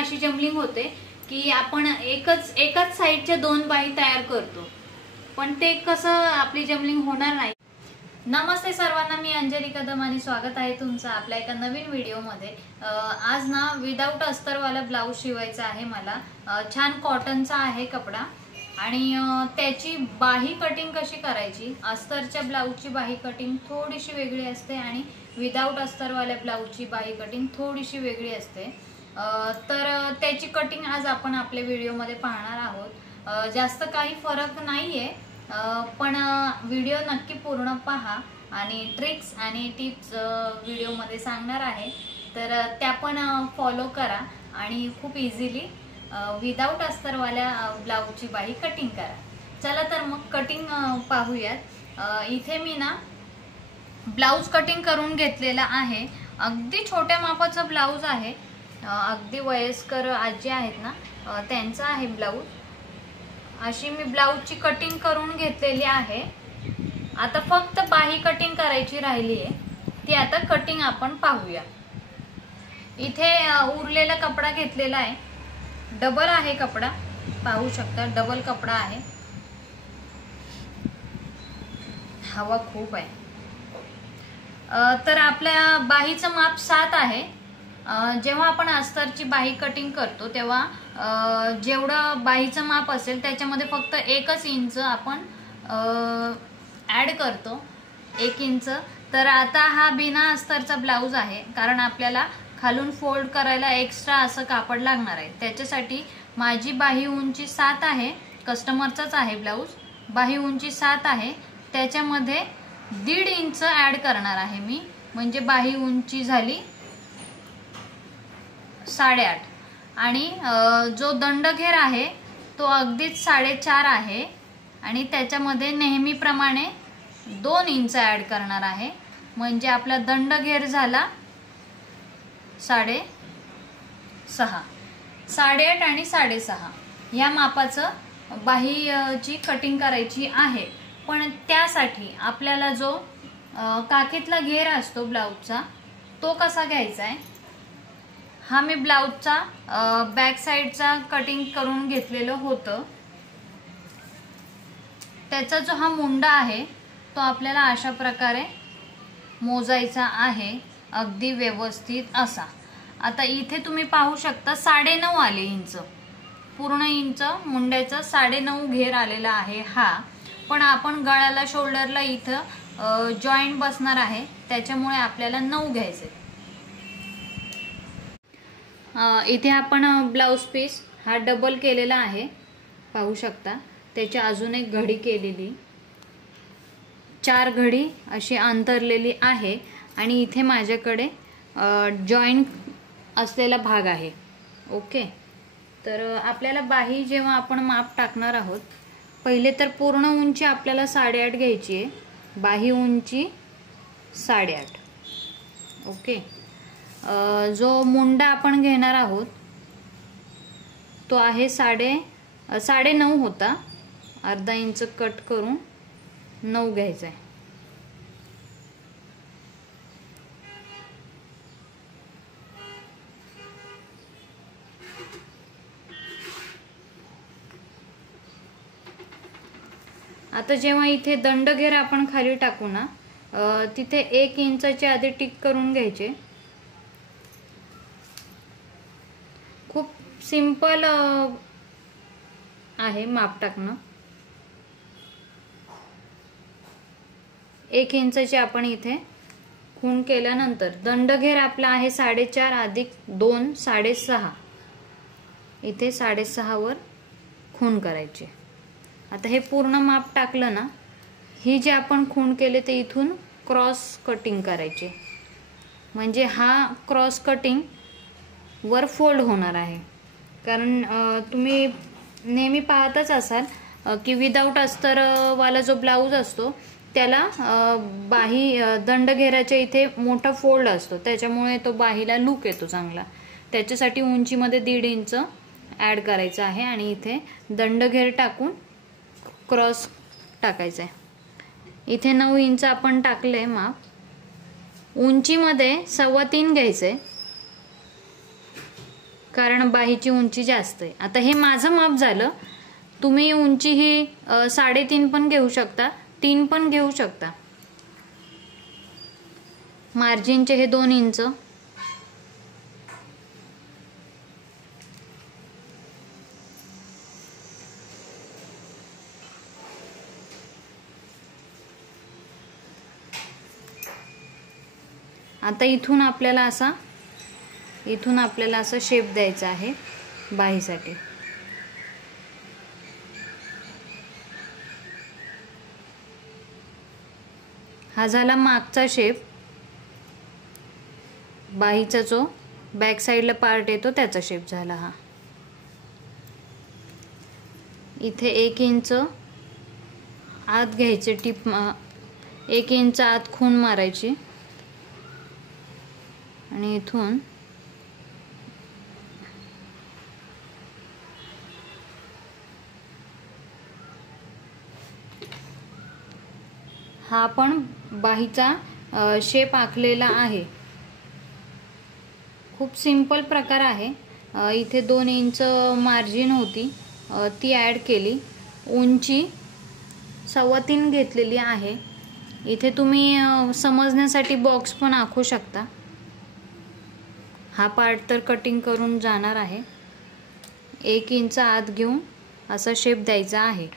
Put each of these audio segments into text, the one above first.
अशी जमलिंग होते की आपण एकाच साईडच्या 2 बाही तयार करतो, पण ते कसं आपली जमलिंग होणार नाही। नमस्ते सर्वांना, मी अंजली कदम आणि स्वागत आहे तुमचं आपल्या एका नवीन व्हिडिओमध्ये। आज ना विदाउट अस्तरवाला ब्लाउज शिवायचा आहे मला। छान कॉटनचा आहे कपडा आणि त्याची बाही कटिंग कशी करायची। अस्तरच्या ब्लाउजची बाही कटिंग थोडीशी वेगळी असते आणि विदाउट अस्तरवाल्या ब्लाउजची बाही कटिंग थोडीशी वेगळी असते। तर त्याची कटिंग आज आपण आपल्या व्हिडिओमध्ये पाहणार आहोत। जास्त काही फरक नाहीये, पण व्हिडिओ नक्की पूर्ण पहा आणि ट्रिक्स आणि टिप्स व्हिडिओमध्ये सांगणार आहे, तर त्या पण फॉलो करा आणि खूप इझिली विदाउट अस्तरवाल्या ब्लाउजची बाही कटिंग करा। चला तर मग कटिंग पाहूयात। इथे मी ना ब्लाउज कटिंग करून घेतलेला आहे। अगदी छोट्या मापाचा ब्लाउज आहे, अगदी वयस्कर आजी आहेत ना त्यांचा आहे ब्लाउज। अशी मी ब्लाउजची कटिंग करून घेतलेली आहे। आता फक्त बाही कटिंग करायची राहिली आहे, ती आता कटिंग आपण पाहूया। इथे उरलेला कपडा घेतलेला आहे, डबल आहे कपडा, पाहू शकता डबल कपडा आहे। हवा खूप आहे। तर आपल्या बाहीचं माप 7 आहे। जेव्हा आपण अस्तरची बाही कटिंग करतो तेव्हा जेवढं बाहीचं माप असेल त्याच्यामध्ये फक्त 1 इंच आपण ऍड करतो, 1 इंच। तर आता हा बिना अस्तरचा ब्लाउज आहे, कारण आपल्याला खालून फोल्ड करायला एक्स्ट्रा असं कापड लागणार आहे। त्याच्यासाठी माझी बाही उंची 7 आहे, कस्टमरचाच आहे ब्लाउज। बाही उंची 7 आहे, त्याच्यामध्ये 1.5 इंच ऍड करणार आहे मी, म्हणजे बाही उंची झाली 8.5 आणि जो दंडघेर आहे तो अगदीच 4.5 आहे आणि त्याच्यामध्ये नेहमीप्रमाणे 2 इंच ऍड करणार आहे, म्हणजे आपला दंडघेर झाला 6.5। 8.5 आणि 6.5 या मापाचं बाहीची कटिंग करायची आहे। पण त्यासाठी आपल्याला जो काखेतला घेर असतो ब्लाउजचा तो कसा घ्यायचा आहे, हा मी ब्लाउजचा बॅक साइडचा कटिंग करून घेतलेलं होतं। त्याचा जो हा मुंडा आहे तो आपल्याला अशा प्रकारे मोजायचा आहे, अगदी व्यवस्थित असा। आता इथे तुम्ही पाहू शकता 9.5 आले इंच, पूर्ण इंच मुंड्याचा 9.5 घेर आलेला आहे हा। पण आपण गळ्याला शोल्डरला इथं जॉईंट बसणार आहे, त्याच्यामुळे आपल्याला 9 घ्यायचे। इथे आपण ब्लाउज पीस हा डबल केलेला आहे, पाहू शकता। त्याची अजून एक घडी केलेली, 4 घडी अशी अंतरलेली आहे आणि इथे माझ्याकडे जॉईंट असलेला भाग आहे। ओके, तर आपल्याला बाही जेव्हा आपण माप टाकणार आहोत, पहिले तर पूर्ण उंची आपल्याला 8.5 घ्यायची आहे, बाही उंची 8.5। ओके, जो मुंडा आपण घेणार आहोत तो आहे 9.5 होता, अर्धा इंच कट करून 9 घ्यायचा आहे। आता जेव्हा इथे दंडघेर आपण खाली टाकू ना, तिथे 1 इंचाची आधी टिक करून घ्यायचे। खूप सिंपल आहे माप टाकणं। 1 इंचाची आपण इथे खूण केल्यानंतर दंडघेर आपला आहे 4.5 अधिक 2 6.5, इथे 6.5 वर खूण करायची। आता हे पूर्ण माप टाकलं ना, ही जे आपण खूण केले ते इथून क्रॉस कटिंग करायचे, म्हणजे हा क्रॉस कटिंग वर फोल्ड होणार आहे। कारण तुम्ही नेहमी पाहतच असाल की विदाउट अस्तर वाला जो ब्लाउज असतो त्याला बाही दंडघेराच्या इथे मोठा फोल्ड असतो, त्याच्यामुळे तो बाहीला लुक येतो चांगला। त्याच्यासाठी उंचीमध्ये 1.5 इंच ऍड करायचं आहे आणि इथे दंडघेर टाकून क्रॉस टाकायचा आहे। इथे 9 इंच आपण टाकले माप। उंचीमध्ये 3.25 घ्यायचे, कारण बाहीची उंची जास्त आहे. आता हे माझं माप झालं. तुम्ही उंची ही 3.5 पण घेऊ शकता, 3 पण घेऊ शकता. मार्जिनचे हे 2 इंच. आता इथून आपल्याला असा शेप द्यायचा आहे बाहीसाठी. हा झाला मागचा शेप. बाहीचा जो बॅक साईडला पार्ट येतो त्याचा शेप झाला हा. इथे 1 इंच आत घ्यायचे टिप, 1 इंच आत खूण मारायची आणि इथून हा पण बाहीचा शेप आखलेला आहे. खूप सिंपल प्रकार आहे. इथे 2 इंच मार्जिन होती, ती ॲड केली. उंची 3.25 घेतलेली आहे. इथे तुम्ही समजण्यासाठी बॉक्स पण आखू शकता. हा पार्ट तर कटिंग करून जाणार आहे. 1 इंच आत घेऊन असा शेप द्यायचा आहे.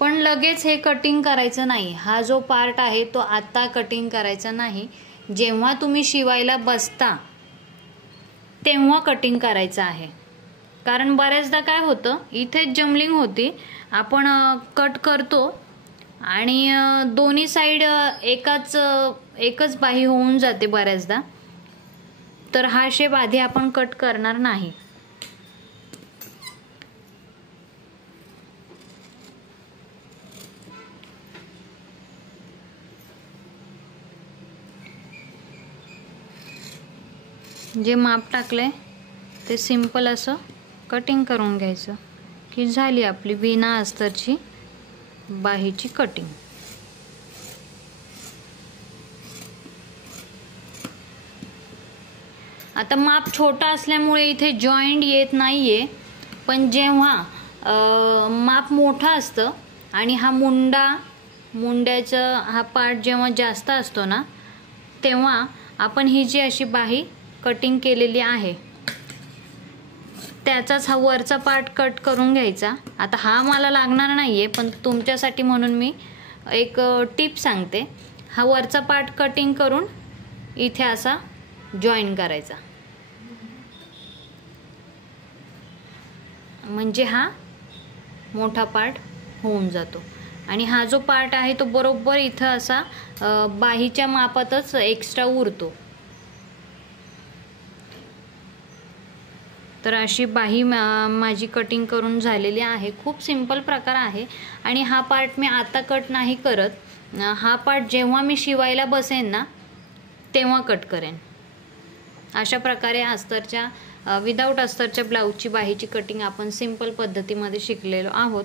पण लगेच हे कटिंग करायचं नाही. हा जो पार्ट आहे तो आता कटिंग करायचा नाही. जेव्हा तुम्ही शिवायला बसता तेव्हा कटिंग करायचं आहे. कारण बऱ्याचदा काय होतं, इथेच जमलिंग होती, आपण कट करतो आणि दोन्ही साईड एकच बाही होऊन जाते बऱ्याचदा. तर हा शेप आधी आपण कट करणार नाही. जे माप टाकले ते सिंपल असं कटिंग करून घ्यायचं की झाली आपली बिना अस्तरची बाहीची कटिंग. आता माप छोटा असल्यामुळे इथे जॉईंट येत नाहीये, पण जेव्हा माप मोठा असतं आणि हा मुंड्याचा हा पार्ट जेव्हा जास्त असतो ना, तेव्हा आपण ही जी अशी बाही कटिंग केलेली आहे त्याचाच हा वरचा पार्ट कट करून घ्यायचा. आता हा मला लागणार नाहीये, पण तुमच्यासाठी म्हणून मी एक टिप सांगते. हा वरचा पार्ट कटिंग करून इथे असा जॉईन करायचा, म्हणजे हा मोठा पार्ट होऊन जातो. आणि हा जो पार्ट आहे तो बरोबर इथं असा बाहीच्या मापातच एक्स्ट्रा उरतो. तर अशी बाही माझी कटिंग करून झालेली आहे. खूप सिंपल प्रकार आहे. आणि हा पार्ट मी आता कट नाही करत. हा पार्ट जेव्हा मी शिवायला बसेन ना तेव्हा कट करेन. अशा प्रकारे अस्तरच्या विदाऊट अस्तरच्या ब्लाऊजची बाहीची कटिंग आपण सिंपल पद्धतीमध्ये शिकलेलो आहोत.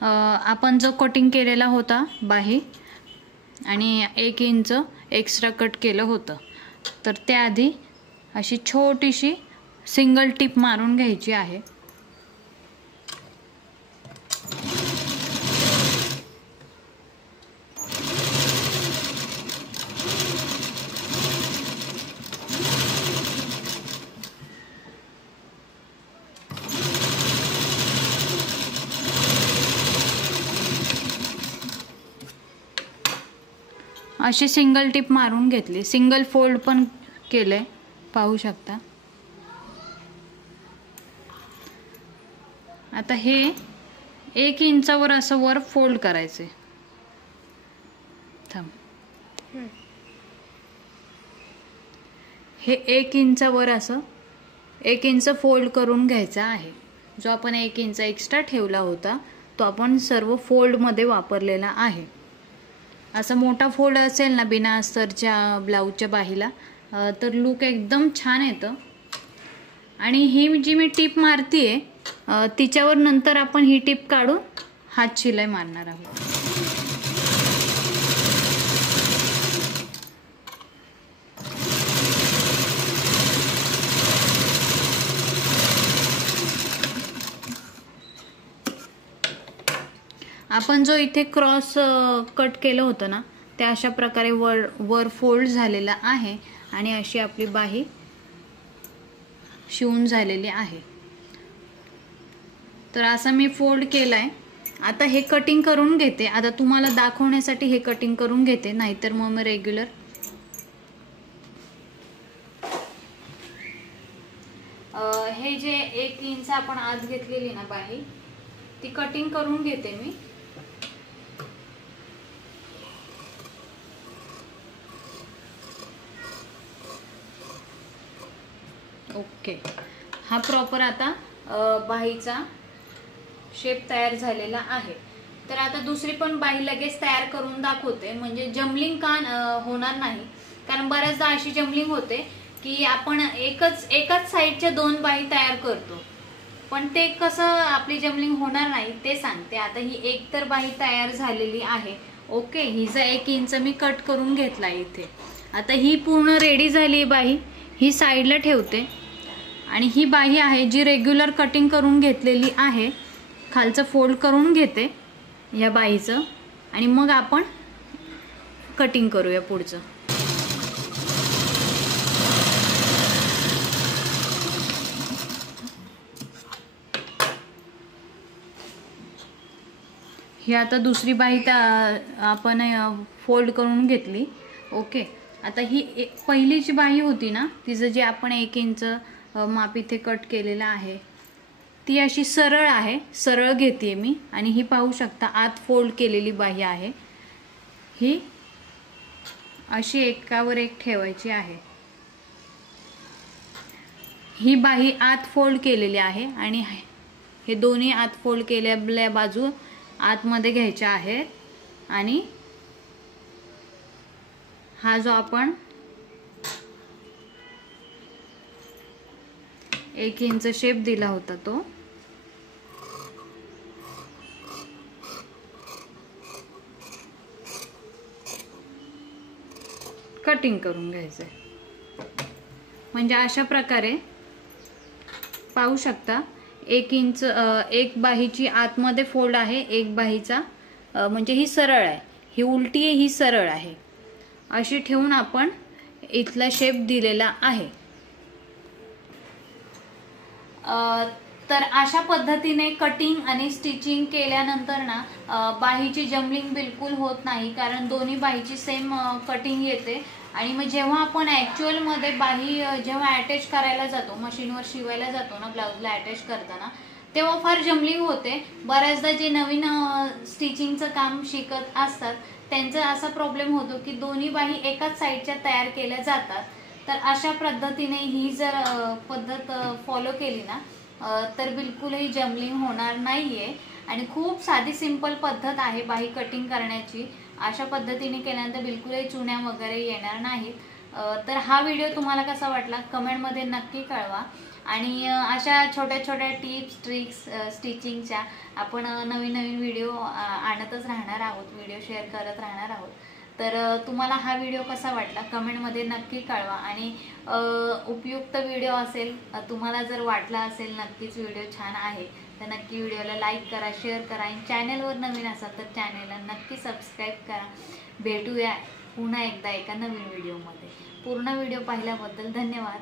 आपण जो कटिंग केलेला होता बाही आणि 1 इंच एक्स्ट्रा कट केलं होतं, तर त्याआधी अशी छोटीशी सिंगल टिप मारून घ्यायची आहे. अशी सिंगल टिप मारून घेतली, सिंगल फोल्ड पण केले, पाहू शकता. आता हे 1 इंचावर असं वर फोल्ड करायचे. हे 1 इंचावर असं 1 इंच फोल्ड करून घ्यायचा आहे. जो आपण 1 इंच एक्स्ट्रा ठेवला होता तो आपण सर्व फोल्ड मध्ये वापरलेला आहे. असा मोठा फोल्ड असेल ना बिना अस्तरच्या ब्लाऊजच्या बाहीला तर लुक एकदम छान येतं. आणि ही जी मी टिप मारतीये तिच्यावर नंतर आपण ही टिप काढून हात शिलाई मारणार आहोत. आपण जो इथे क्रॉस कट केलं होतं ना ते अशा प्रकारे वर फोल्ड झालेला आहे आणि अशी आपली बाही शिवून झालेली आहे. तर असं मी फोल्ड केलाय. आता हे कटिंग करून घेते. आता तुम्हाला दाखवण्यासाठी हे कटिंग करून घेते, नाहीतर मग मी रेग्युलर हे जे 1 इंच आपण आत घेतलेली ना बाही ती कटिंग करून घेते मी. ओके, हा प्रॉपर आता बाहीचा शेप तयार झालेला आहे. तर आता दुसरी पण बाही लगेच तयार करून दाखवते, म्हणजे जमलिंग का होणार नाही. कारण बऱ्याचदा अशी जमलिंग होते की आपण एकाच साईडच्या 2 बाही तयार करतो, पण ते कसं आपली जमलिंग होणार नाही ते सांगते. आता ही एक तर बाही तयार झालेली आहे. ओके, हिचा 1 इंच मी कट करून घेतला इथे. आता ही पूर्ण रेडी झाली बाही, ही साईडला ठेवते. आणि ही बाही आहे जी रेग्युलर कटिंग करून घेतलेली आहे. खालचं फोल्ड करून घेते या बाहीचं आणि मग आपण कटिंग करूया पुढचं. ही आता दुसरी बाही आपण फोल्ड करून घेतली. ओके, आता ही पहिली जी बाही होती ना तिचं जे आपण 1 इंच माप इथे कट केलेला आहे ती अशी सरळ आहे, सरळ घेते मी. आणि ही पाहू शकता आत फोल्ड केलेली बाही आहे. ही अशी एकावर एक ठेवायची आहे. ही बाही आत फोल्ड केलेली आहे आणि हे दोन्ही आत फोल्ड केलेल्या बाजू आतमध्ये घ्यायच्या आहेत. आणि हा जो आपण 1 इंच शेप दिला होता तो कटिंग करून घ्यायचंय. म्हणजे अशा प्रकारे पाहू शकता 1 इंच एक बाहीची आतमध्ये फोल्ड आहे, एक बाहीचा म्हणजे ही सरळ आहे, ही उलटी आहे, ही सरळ आहे. अशी ठेवून आपण इथला शेप दिलेला आहे. तर अशा पद्धतीने कटिंग आणि स्टिचिंग केल्यानंतर ना बाहीची जमलिंग बिलकुल होत नाही, कारण दोन्ही बाहीची सेम कटिंग येते. आणि मग जेव्हा आपण ऍक्च्युअल मध्ये बाही जेव्हा अटॅच करायला जातो, मशीनवर शिवायला जातो ना ब्लाऊजला अटॅच करताना, तेव्हा फार जमलिंग होते. बऱ्याचदा जे नवीन स्टिचिंगचं काम शिकत असतात त्यांचा असा प्रॉब्लेम होतो की दोन्ही बाही एकाच साईडच्या तयार केल्या जातात. तर अशा पद्धतीने ही जर पद्धत फॉलो केली ना तर बिलकुलही जमलिंग होणार नाहीये. आणि खूप साधी सिंपल पद्धत आहे बाही कटिंग करण्याची. अशा पद्धतीने केल्यानंतर बिलकुलही चुण्या वगैरे येणार नाहीत. तर हा व्हिडिओ तुम्हाला कसा वाटला कमेंटमध्ये नक्की कळवा। आणि अशा छोट्या छोट्या टिप्स ट्रिक्स स्टिचिंगच्या आपण नवीन नवीन व्हिडिओ आणतच राहणार आहोत, व्हिडिओ शेअर करत राहणार आहोत। तर तुम्हाला हा व्हिडिओ कसा वाटला कमेंटमध्ये नक्की कळवा। आणि उपयुक्त व्हिडिओ असेल, तुम्हाला जर वाटला असेल नक्कीच व्हिडिओ छान आहे तर नक्की व्हिडिओला लाईक करा, शेअर करा। आणि चॅनलवर नवीन असाल तर चॅनलला नक्की सबस्क्राईब करा। भेटूया पुन्हा एकदा एका नवीन व्हिडिओमध्ये। पूर्ण व्हिडिओ पाहिल्याबद्दल धन्यवाद।